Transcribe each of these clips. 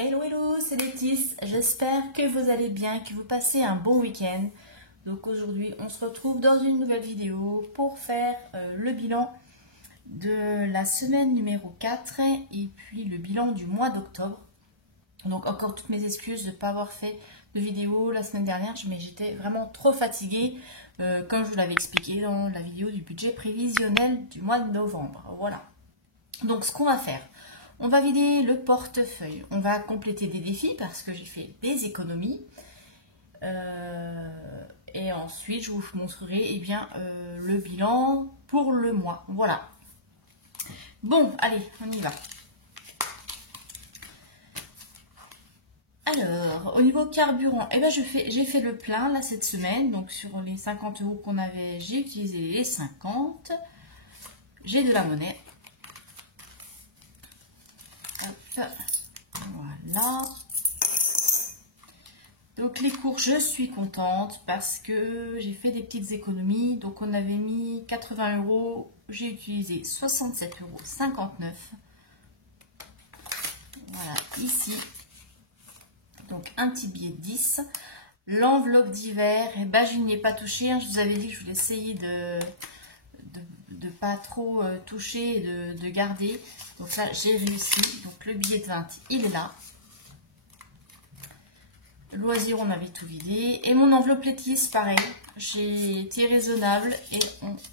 Hello hello, c'est Laetice, j'espère que vous allez bien, que vous passez un bon week-end. Donc aujourd'hui on se retrouve dans une nouvelle vidéo pour faire le bilan de la semaine numéro 4 et puis le bilan du mois d'octobre. Donc encore toutes mes excuses de ne pas avoir fait de vidéo la semaine dernière, mais j'étais vraiment trop fatiguée comme je vous l'avais expliqué dans la vidéo du budget prévisionnel du mois de novembre. Voilà, donc ce qu'on va faire, on va vider le portefeuille, on va compléter des défis parce que j'ai fait des économies. Et ensuite, je vous montrerai le bilan pour le mois. Voilà. Bon, allez, on y va. Alors, au niveau carburant, j'ai fait le plein là cette semaine. Donc sur les 50 € qu'on avait, j'ai utilisé les 50. J'ai de la monnaie. Hop, voilà. Donc les cours, je suis contente parce que j'ai fait des petites économies. Donc on avait mis 80 €, j'ai utilisé 67,59 €. Voilà, ici. Donc un petit billet de 10. L'enveloppe d'hiver, je n'y ai pas touché. Je vous avais dit que je voulais essayer de pas trop toucher et de garder. Donc là, j'ai réussi. Donc le billet de 20, il est là. Loisirs, on avait tout vidé. Et mon enveloppe Laetice, pareil. J'ai été raisonnable et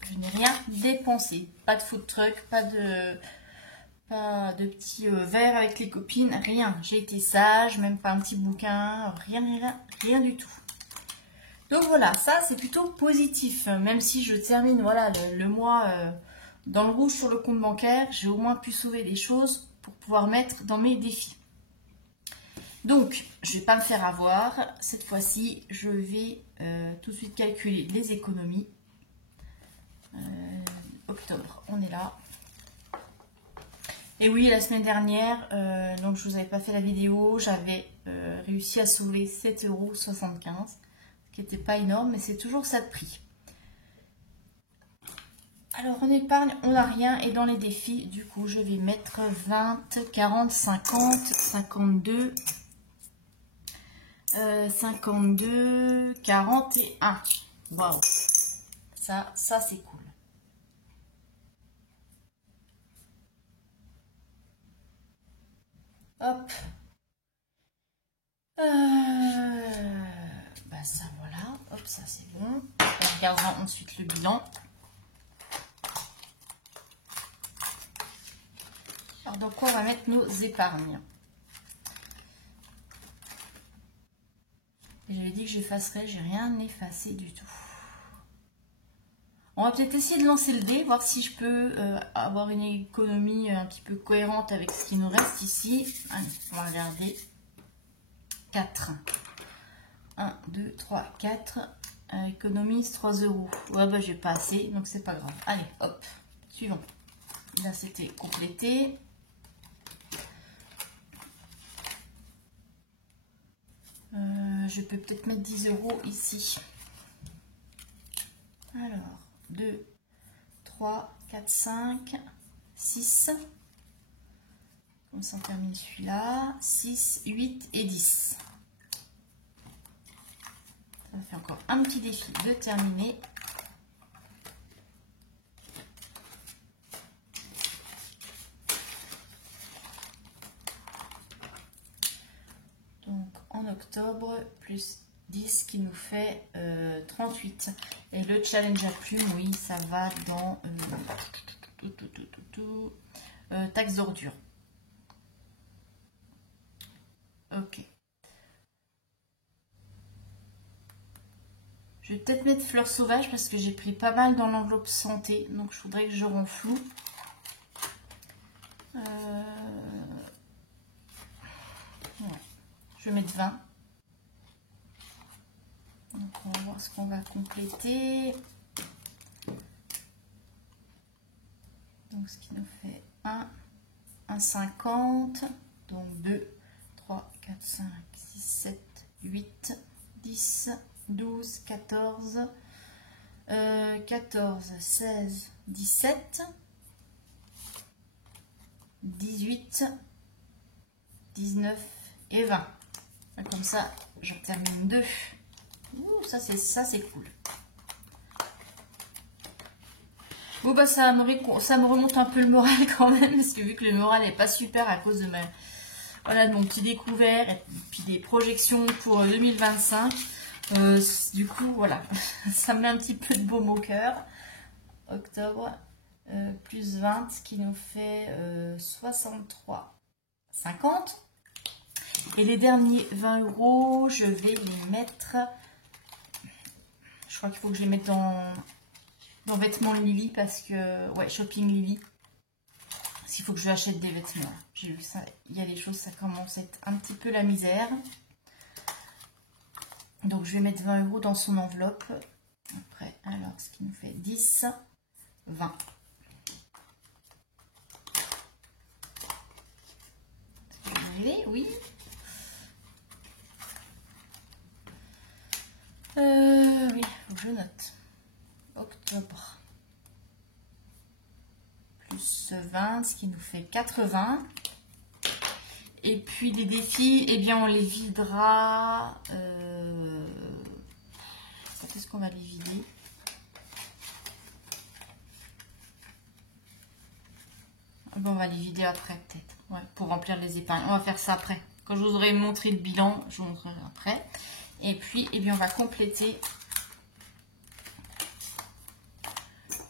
je n'ai rien dépensé. Pas de food truck, pas de petits verres avec les copines, rien. J'ai été sage, même pas un petit bouquin, rien du tout. Donc voilà, ça c'est plutôt positif. Même si je termine voilà, le mois dans le rouge sur le compte bancaire, j'ai au moins pu sauver des choses pour pouvoir mettre dans mes défis. Donc, je ne vais pas me faire avoir. Cette fois-ci, je vais tout de suite calculer les économies. Octobre, on est là. Et oui, la semaine dernière, donc je vous avais pas fait la vidéo, j'avais réussi à sauver 7,75 €, ce qui n'était pas énorme, mais c'est toujours ça de prix. Alors en épargne, on n'a rien, et dans les défis, du coup, je vais mettre 20, 40, 50, 52, 52, 41. Waouh, ça c'est cool. Hop. Ça voilà. Hop, ça c'est bon. On regardera ensuite le bilan. Alors dans quoi on va mettre nos épargnes? J'avais dit que j'effacerais, j'ai rien effacé du tout. On va peut-être essayer de lancer le dé, voir si je peux avoir une économie un petit peu cohérente avec ce qui nous reste ici. Allez, on va regarder. 4. 1, 2, 3, 4. Économise 3 €. Ouais, j'ai pas assez, donc c'est pas grave. Allez, hop, suivant. Là, c'était complété. Je peux peut-être mettre 10 € ici. Alors, 2, 3, 4, 5, 6. Comme ça, on termine celui-là. 6, 8 et 10. Ça fait encore un petit défi de terminer. Donc, en octobre, plus 10 qui nous fait 38. Et le challenge à plume, oui, ça va dans taxe d'ordure. Ok. Je vais peut-être mettre fleurs sauvages parce que j'ai pris pas mal dans l'enveloppe santé. Donc, je voudrais que je renfloue. Ouais. Je vais mettre 20. Donc, on va voir ce qu'on va compléter. Donc, ce qui nous fait 1, 50. Donc, 2, 3, 4, 5, 6, 7, 8, 10, 12, 14, 14, 16, 17, 18, 19 et 20. Comme ça, j'en termine 2. Ouh, ça c'est cool. Bon bah ça me remonte un peu le moral quand même, parce que vu que le moral n'est pas super à cause de de mon petit découvert et puis des projections pour 2025. Du coup voilà, ça me met un petit peu de baume au cœur. Octobre, plus 20, ce qui nous fait 63,50. Et les derniers 20 €, je vais les mettre... Je crois qu'il faut que je les mette dans vêtements Lily, parce que... Ouais, shopping Lily. Parce qu'il faut que je lui achète des vêtements. J'ai vu que ça, il y a des choses, ça commence à être un petit peu la misère. Donc je vais mettre 20 € dans son enveloppe. Après, alors, ce qui nous fait 10, 20. Ça va arriver, oui. Oui, faut que je note. Octobre. Plus 20, ce qui nous fait 80. Et puis les défis, eh bien on les videra. Quand est-ce qu'on va les vider? Bon, on va les vider après peut-être. Ouais, pour remplir les épargnes. On va faire ça après. Quand je vous aurai montré le bilan, je vous montrerai après. Et puis, eh bien, on va compléter.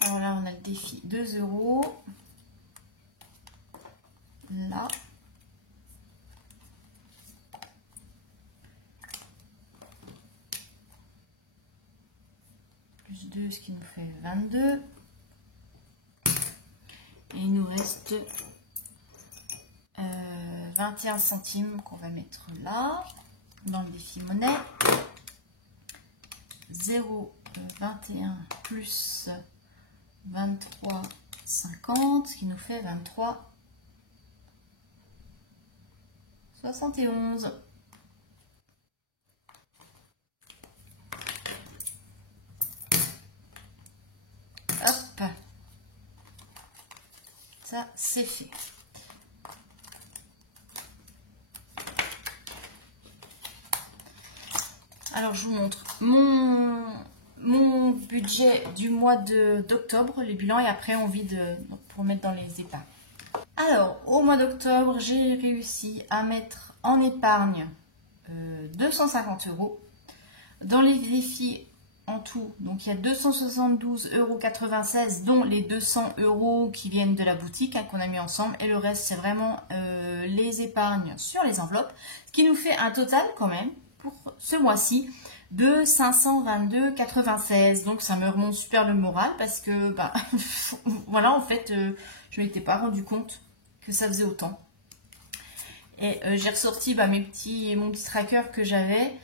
Alors là, on a le défi 2 €. Là. Plus 2, ce qui nous fait 22. Et il nous reste 21 centimes qu'on va mettre là, dans le défi monnaie. 0,21 plus 23,50, ce qui nous fait 23,71. Hop, ça c'est fait. Alors je vous montre mon budget du mois d'octobre, les bilans, et après on vide pour mettre dans les épargnes. Alors au mois d'octobre, j'ai réussi à mettre en épargne 250 €. Dans les défis en tout, donc il y a 272,96 €, dont les 200 € qui viennent de la boutique qu'on a mis ensemble, et le reste c'est vraiment les épargnes sur les enveloppes, ce qui nous fait un total quand même pour ce mois-ci de 522,96 €. Donc ça me remonte super le moral, parce que bah, voilà, en fait je ne m'étais pas rendu compte que ça faisait autant. Et j'ai ressorti mon petit tracker que j'avais.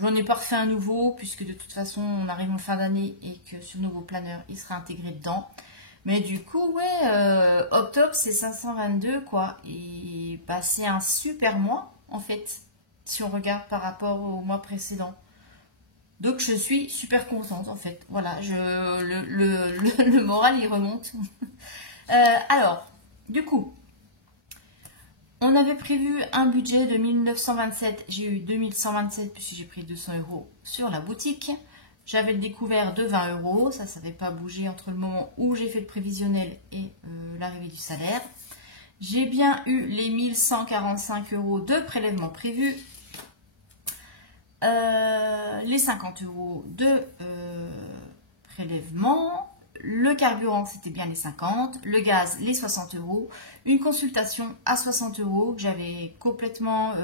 J'en ai pas refait un nouveau, puisque de toute façon on arrive en fin d'année et que sur le nouveau planeur il sera intégré dedans. Mais du coup ouais, octobre c'est 522 quoi, et bah, c'est un super mois en fait, si on regarde par rapport au mois précédent. Donc je suis super contente en fait, voilà, le moral il remonte. Alors du coup, on avait prévu un budget de 1927, j'ai eu 2127 puisque j'ai pris 200 € sur la boutique. J'avais le découvert de 20 €, ça n'avait pas bougé entre le moment où j'ai fait le prévisionnel et l'arrivée du salaire. J'ai bien eu les 1145 € de prélèvement prévu, les 50 € de prélèvement. Le carburant, c'était bien les 50, le gaz, les 60 €, une consultation à 60 € que j'avais complètement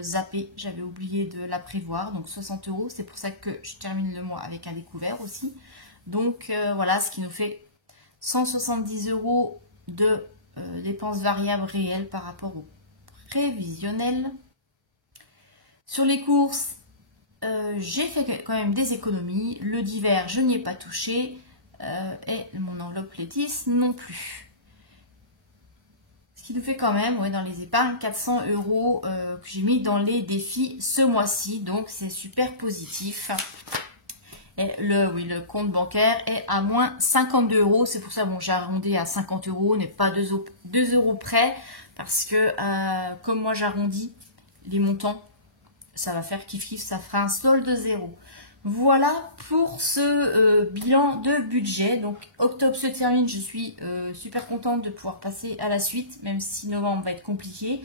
zappé, j'avais oublié de la prévoir, donc 60 €, c'est pour ça que je termine le mois avec un découvert aussi. Donc voilà, ce qui nous fait 170 € de dépenses variables réelles par rapport au prévisionnel. Sur les courses, j'ai fait quand même des économies, le divers, je n'y ai pas touché. Et mon enveloppe Letis non plus. Ce qui nous fait quand même, ouais, dans les épargnes, 400 € que j'ai mis dans les défis ce mois-ci. Donc c'est super positif. Et le compte bancaire est à moins 52 €. C'est pour ça bon, j'ai arrondi à 50 €, n'est pas 2 € près. Parce que comme moi j'arrondis, les montants. Ça va faire kiff kiff, ça fera un solde zéro. Voilà pour ce bilan de budget. Donc octobre se termine, je suis super contente de pouvoir passer à la suite, même si novembre va être compliqué.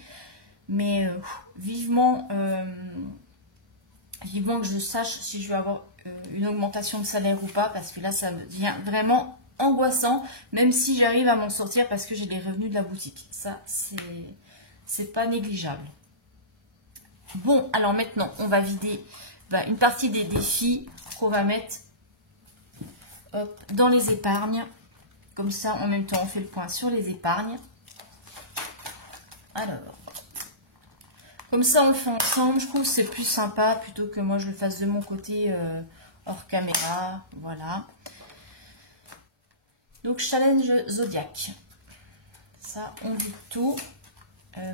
Mais vivement que je sache si je vais avoir une augmentation de salaire ou pas, parce que là ça devient vraiment angoissant, même si j'arrive à m'en sortir parce que j'ai les revenus de la boutique. Ça, c'est pas négligeable. Bon, alors maintenant, on va vider une partie des défis qu'on va mettre dans les épargnes. Comme ça, en même temps, on fait le point sur les épargnes. Alors, comme ça, on le fait ensemble. Je trouve que c'est plus sympa plutôt que moi, je le fasse de mon côté hors caméra. Voilà. Donc, challenge Zodiac. Ça, on dit tout.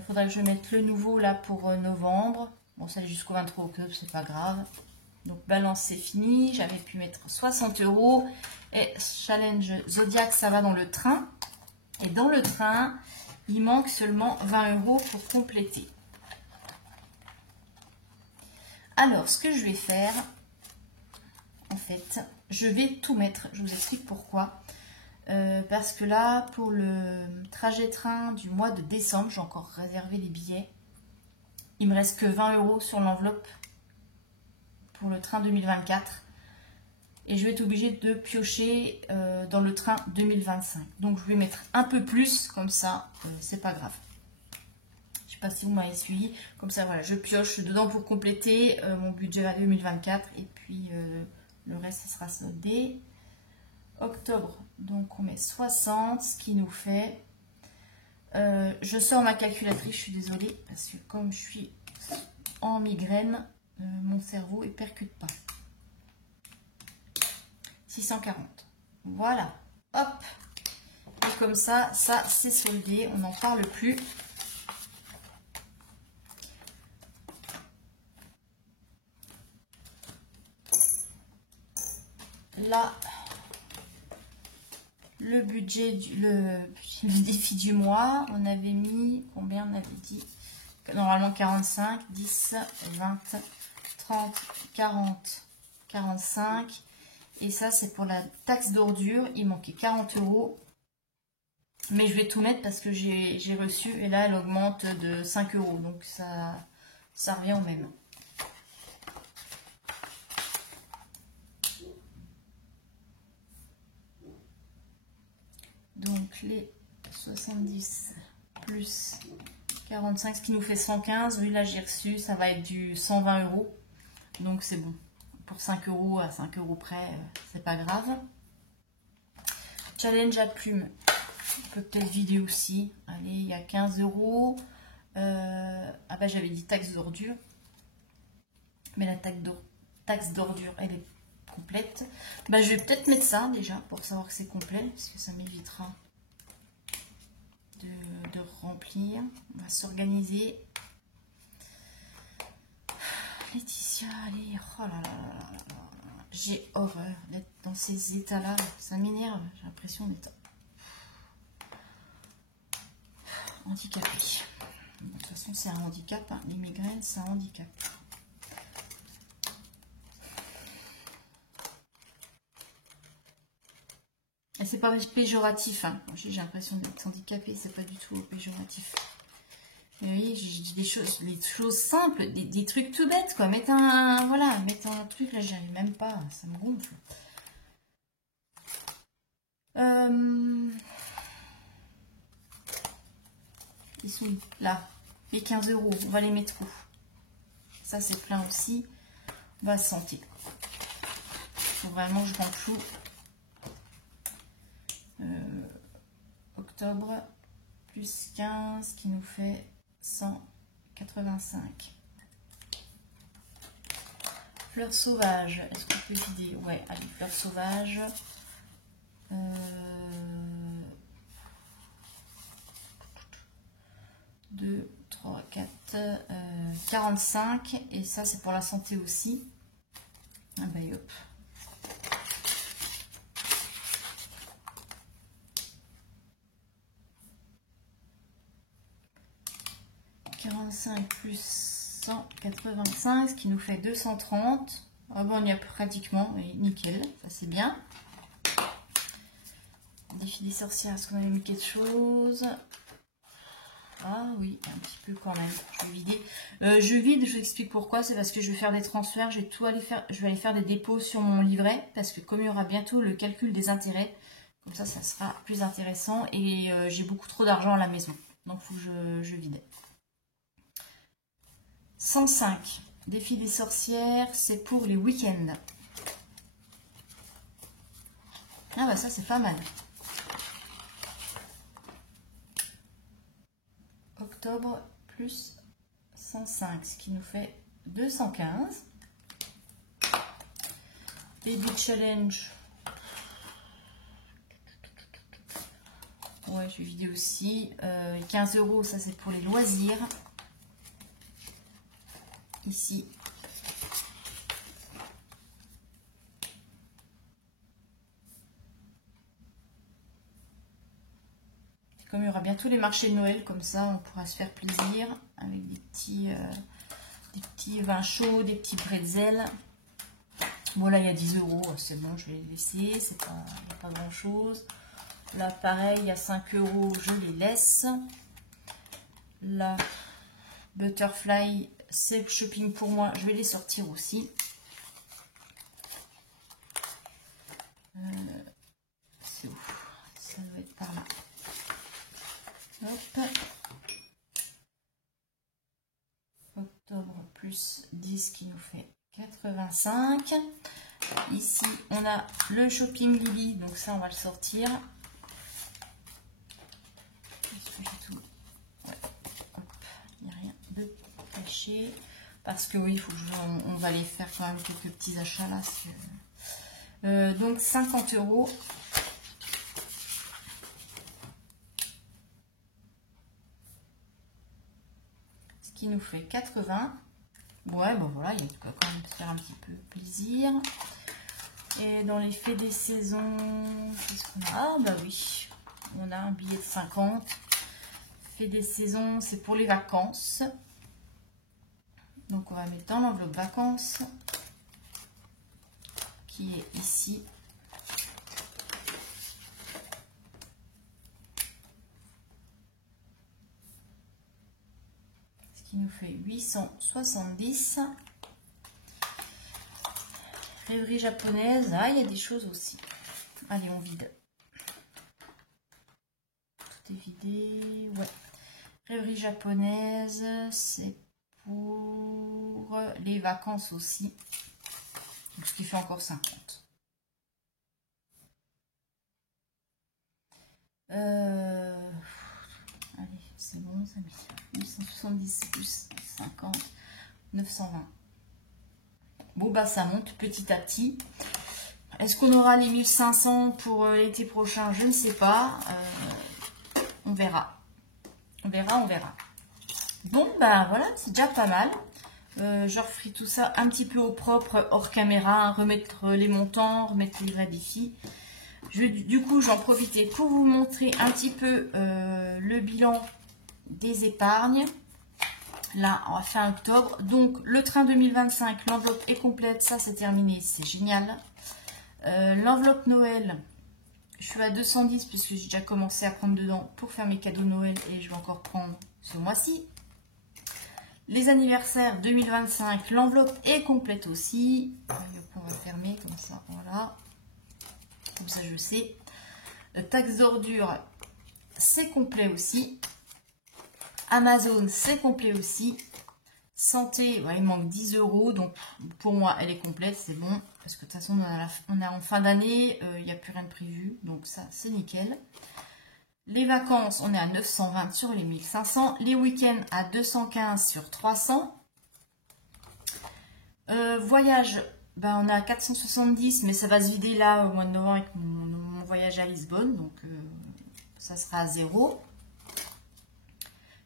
Faudrait que je mette le nouveau là pour novembre. Bon, ça est jusqu'au 23 octobre, c'est pas grave. Donc, balance, c'est fini. J'avais pu mettre 60 €. Et challenge Zodiac, ça va dans le train. Et dans le train, il manque seulement 20 € pour compléter. Alors, ce que je vais faire, en fait, je vais tout mettre. Je vous explique pourquoi. Parce que là, pour le trajet train du mois de décembre, j'ai encore réservé les billets. Il me reste que 20 € sur l'enveloppe pour le train 2024. Et je vais être obligée de piocher dans le train 2025. Donc, je vais mettre un peu plus, comme ça, c'est pas grave. Je sais pas si vous m'avez suivi. Comme ça, voilà, je pioche dedans pour compléter mon budget à 2024. Et puis, le reste, ça sera soldé. Octobre, donc on met 60, ce qui nous fait... je sors ma calculatrice, je suis désolée, parce que comme je suis en migraine, mon cerveau ne percute pas. 640. Voilà. Hop. Et comme ça c'est soldé, on n'en parle plus. Là, le budget, le défi du mois, on avait mis, combien on avait dit? Normalement 45, 10, 20, 30, 40, 45. Et ça, c'est pour la taxe d'ordure. Il manquait 40 €. Mais je vais tout mettre parce que j'ai reçu. Et là, elle augmente de 5 €. Donc, ça revient au même. Donc, les 70 plus 45, ce qui nous fait 115. Oui, là, j'ai reçu. Ça va être du 120 €. Donc, c'est bon. Pour 5 € à 5 € près, c'est pas grave. Challenge à plume. On peut peut-être vider aussi. Allez, il y a 15 €. Ah bah j'avais dit taxe d'ordure. Mais la taxe d'ordure, elle est complète. Bah je vais peut-être mettre ça déjà pour savoir que c'est complet. Parce que ça m'évitera de remplir. On va s'organiser. Laetitia, allez. Oh là là là là là. J'ai horreur d'être dans ces états-là. Ça m'énerve. J'ai l'impression d'être handicapée. Bon, de toute façon, c'est un handicap. Hein. Les migraines, c'est un handicap. Et c'est pas péjoratif. Hein. J'ai l'impression d'être handicapée. C'est pas du tout péjoratif. Vous voyez, j'ai des choses simples, des trucs tout bêtes, quoi. Mettre un truc, là, j'arrive même pas, ça me gonfle. Ils sont là, les 15 €, on va les mettre où? Ça, c'est plein aussi. On va santé. Faut vraiment que je remplis. Octobre, plus 15, qui nous fait 185. Fleurs sauvages, est-ce qu'on peut vider? Ouais, allez, fleurs sauvages. 2, 3, 4, 45. Et ça, c'est pour la santé aussi. Ah bah hop. 45 plus 185, ce qui nous fait 230. Ah bon, on y a pratiquement, et nickel, ça c'est bien. Défi des sorcières, est-ce qu'on avait mis quelque chose? Ah oui, un petit peu quand même. Je vais vider. Je vide, je vous explique pourquoi. C'est parce que je vais faire des transferts. Je vais aller faire des dépôts sur mon livret. Parce que comme il y aura bientôt le calcul des intérêts, comme ça sera plus intéressant. Et j'ai beaucoup trop d'argent à la maison. Donc il faut que je vide. 105. Défi des sorcières, c'est pour les week-ends. Ah bah ça c'est pas mal. Octobre plus 105, ce qui nous fait 215. Début challenge. Ouais, je vais vider aussi. 15 €, ça c'est pour les loisirs. Ici. Comme il y aura bientôt les marchés de Noël, comme ça on pourra se faire plaisir avec des petits vins chauds, des petits pretzels. Bon là il y a 10 €, c'est bon, je vais les laisser, c'est pas grand chose. Là pareil, il y a 5 €, je les laisse. Là, Butterfly, c'est shopping pour moi, je vais les sortir aussi. C'est où? Ça doit être par là. Hop. Octobre plus 10 qui nous fait 85. Ici, on a le shopping Lily, donc ça, on va le sortir. Tout. Ouais. Hop. Il n'y a rien de caché. Parce que oui, il faut que on va aller faire quand même quelques petits achats là. Donc 50 €. Qui nous fait 80. Ouais, bon voilà, il y a quand même se faire un petit peu plaisir. Et dans les faits des saisons, qu'est-ce qu'on a? Ah bah oui, on a un billet de 50. Fait des saisons, c'est pour les vacances. Donc on va mettre dans l'enveloppe vacances, qui est ici. Qui nous fait 870. Rêverie japonaise. Ah, il y a des choses aussi. Allez, on vide. Tout est vidé. Ouais. Rêverie japonaise, c'est pour les vacances aussi. Donc, ce qui fait encore 50. Allez, c'est bon, ça met 870 plus 50, 920. Bon, bah ça monte petit à petit. Est-ce qu'on aura les 1500 pour l'été prochain? Je ne sais pas. On verra. On verra. Bon, bah voilà, c'est déjà pas mal. Je referai tout ça un petit peu au propre, hors caméra. Remettre les montants, remettre les vrais défis. Du coup, j'en profite pour vous montrer un petit peu le bilan des épargnes. Là, on va faire octobre. Donc, le train 2025, l'enveloppe est complète. Ça, c'est terminé. C'est génial. L'enveloppe Noël, je suis à 210 puisque j'ai déjà commencé à prendre dedans pour faire mes cadeaux Noël. Et je vais encore prendre ce mois-ci. Les anniversaires 2025, l'enveloppe est complète aussi. On va fermer comme ça. Voilà. Comme ça, je sais. Taxe d'ordure, c'est complet aussi. Amazon, c'est complet aussi. Santé, ouais, il manque 10 €. Donc, pour moi, elle est complète. C'est bon. Parce que de toute façon, on est en fin d'année. Il n'y a plus rien de prévu. Donc, ça, c'est nickel. Les vacances, on est à 920 sur les 1500. Les week-ends, à 215 sur 300. Voyage, ben, on est à 470. Mais ça va se vider là au mois de novembre avec mon voyage à Lisbonne. Donc, ça sera à 0.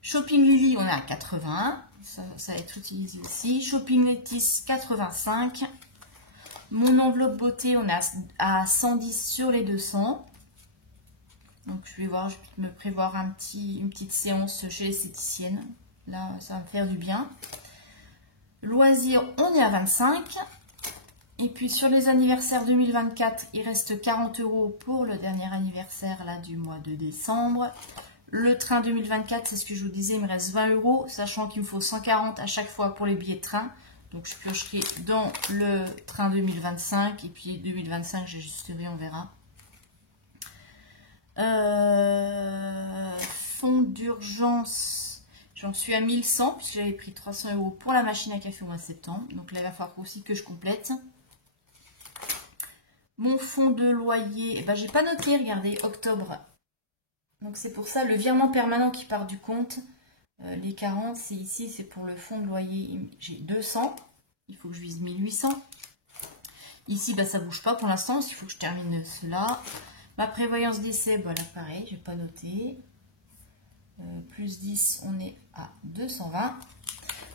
Shopping Lily, on est à 80. Ça va être utilisé aussi. Shopping Lettice, 85. Mon enveloppe beauté, on est à 110 sur les 200. Donc, je vais voir, je vais me prévoir une petite séance chez l'esthéticienne. Là, ça va me faire du bien. Loisirs, on est à 25. Et puis sur les anniversaires 2024, il reste 40 € pour le dernier anniversaire là du mois de décembre. Le train 2024, c'est ce que je vous disais, il me reste 20 €, sachant qu'il me faut 140 à chaque fois pour les billets de train. Donc je piocherai dans le train 2025 et puis 2025, j'ajusterai, on verra. Fonds d'urgence, j'en suis à 1100 puisque j'avais pris 300 € pour la machine à café au mois de septembre. Donc là, il va falloir aussi que je complète. Mon fonds de loyer, eh ben, j'ai pas noté, regardez, octobre. Donc c'est pour ça, le virement permanent qui part du compte, les 40, c'est ici, c'est pour le fonds de loyer. J'ai 200, il faut que je vise 1800. Ici, bah, ça bouge pas pour l'instant, il faut que je termine cela. Ma prévoyance décès, voilà, pareil, j'ai pas noté. Plus 10, on est à 220.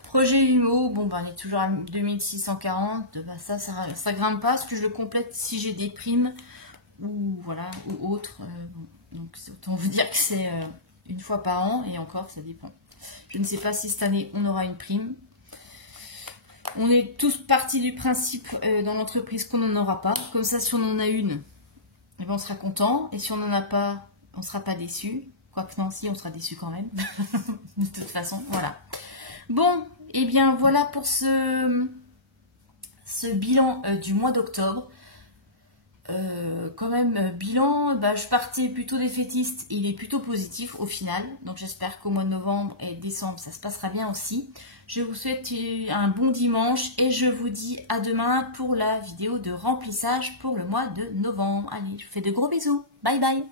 Projet UMO, bon, bah, on est toujours à 2640. Bah, ça grimpe pas, parce que je le complète si j'ai des primes ou voilà ou autre. Bon, donc autant vous dire que c'est une fois par an et encore, ça dépend. Je ne sais pas si cette année on aura une prime. On est tous partis du principe dans l'entreprise qu'on n'en aura pas. Comme ça, si on en a une, eh ben, on sera content. Et si on n'en a pas, on ne sera pas déçu. Quoique non, si, on sera déçu quand même. De toute façon, voilà. Bon, et bien voilà pour ce bilan du mois d'octobre. Quand même, bilan, bah, je partais plutôt défaitiste et il est plutôt positif au final. Donc j'espère qu'au mois de novembre et décembre, ça se passera bien aussi. Je vous souhaite un bon dimanche et je vous dis à demain pour la vidéo de remplissage pour le mois de novembre. Allez, je vous fais de gros bisous. Bye bye.